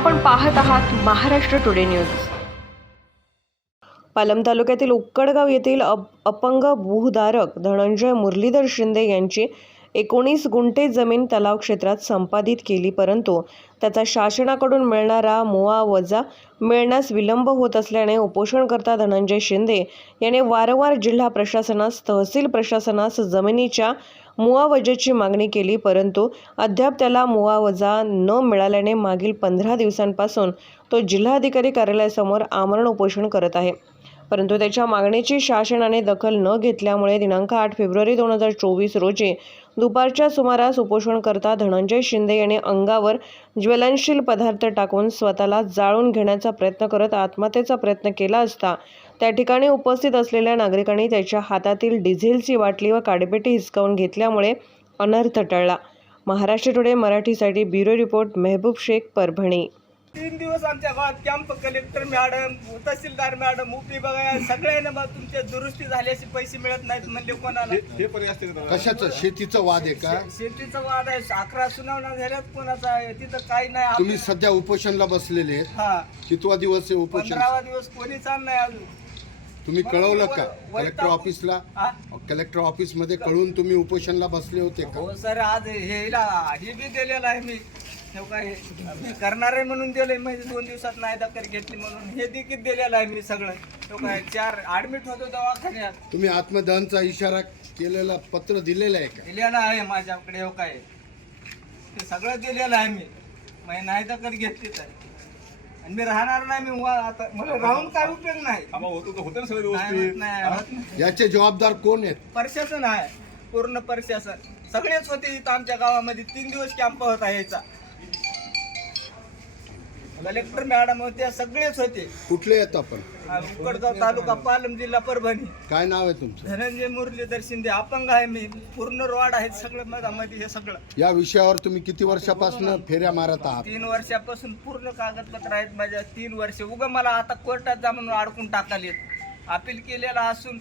आपण पाहत आहात महाराष्ट्र टुडे न्यूज। पालम तालुक्यातील उक्कडगाव येथील अपंग भूधारक धनंजय मुरलीधर शिंदे यांची 19 गुंठे जमीन तलाव क्षेत्रात संपादित केली, परंतु त्याचा शासनाकडून मिळणारा मुआवजा मिळण्यास विलंब होत असल्याने उपोषणकर्ता धनंजय शिंदे यांनी वारंवार जिल्हा प्रशासनास, तहसील प्रशासनास जमिनीच्या मुआवजाची मागणी केली, परंतु अद्याप त्याला मुआवजा न मिळाल्याने मागील 15 दिवसांपासून तो जिल्हाधिकारी कार्यालयासमोर आमरण उपोषण करत आहे। परंतु त्याच्या मागणीची शासनाने दखल न घेतल्यामुळे दिनांक 8 फेब्रुवारी 2024 रोजी दुपारच्या सुमारास उपोषणकर्ता धनंजय शिंदे यांनी अंगावर ज्वलनशील पदार्थ टाकून स्वतःला जाळून घेण्याचा प्रयत्न करत आत्महत्येचा प्रयत्न केला असता त्या ठिकाणी उपस्थित असलेल्या नागरिकांनी त्याच्या हातातील डिझेलची बाटली व काडीपेटी हिसकावून घेतल्यामुळे अनर्थ टळला। महाराष्ट्र टुडे मराठीसाठी ब्युरो रिपोर्ट मेहबूब शेख, परभणी। 3 दिवस आमच्या गावात कॅम्प, कलेक्टर मॅडम, तहसीलदार मॅडम, उपी बघा सगळ्यांना मग तुमच्या दुरुस्ती झाल्याचे पैसे मिळत नाहीत म्हणले कोणाला। हे पण असते कशाचं? शेतीचा वाद आहे का? शेतीचा वाद आहे, 11 सुनावण्या झाल्यात, कोणाचा आहे तिथं काही नाही। तुम्ही सध्या उपोषणला बसलेले आहेत, हा कितवा दिवस आहे उपोषण? 15वा दिवस कोणीच नाही अजून। तुम्ही कळवलं का कलेक्टर ऑफिसला? कलेक्टर ऑफिस मध्ये कळून तुम्ही उपोषणला बसले होते का? हो सर, आज हे बी दिलेलं आहे मी, काय मी करणार आहे म्हणून दिलंय, म्हणजे 2 दिवसात नाही दखल घेतली म्हणून हे देखील दिलेलं आहे मी सगळं। काय 4 ऍडमिट होतो दवाखान्यात। तुम्ही आत्मदहनचा इशारा केलेला पत्र दिलेलं आहे का? दिलेलं आहे माझ्याकडे, काय ते सगळं दिलेलं आहे मी नाही दखल घेतली तर आणि मी राहणार नाही। मी आता मला राहून काय उपयोग नाही। होत नाही। याचे जबाबदार कोण आहेत? प्रशासन आहे, पूर्ण प्रशासन सगळेच होते इथं आमच्या गावामध्ये। 3 दिवस कॅम्प होता याचा, कलेक्टर मॅडम होत्या, सगळेच होते। कुठले आहेत आपण? उक्कडगाव तालुका, पालम जिल्हा, परभणी। काय नाव आहे तुमचं? धनंजय मुरलीधर शिंदे, अपंग आहे मी, पूर्ण रोड आहेत सगळं मधामध्ये हे सगळं। या विषयावर तुम्ही किती वर्षापासून फेऱ्या मारत आहात? 3 वर्षापासून पूर्ण कागदपत्र आहेत माझ्या। 3 वर्ष उगा मला आता कोर्टात जा म्हणून अडकून टाकालेत। अपील केलेला असून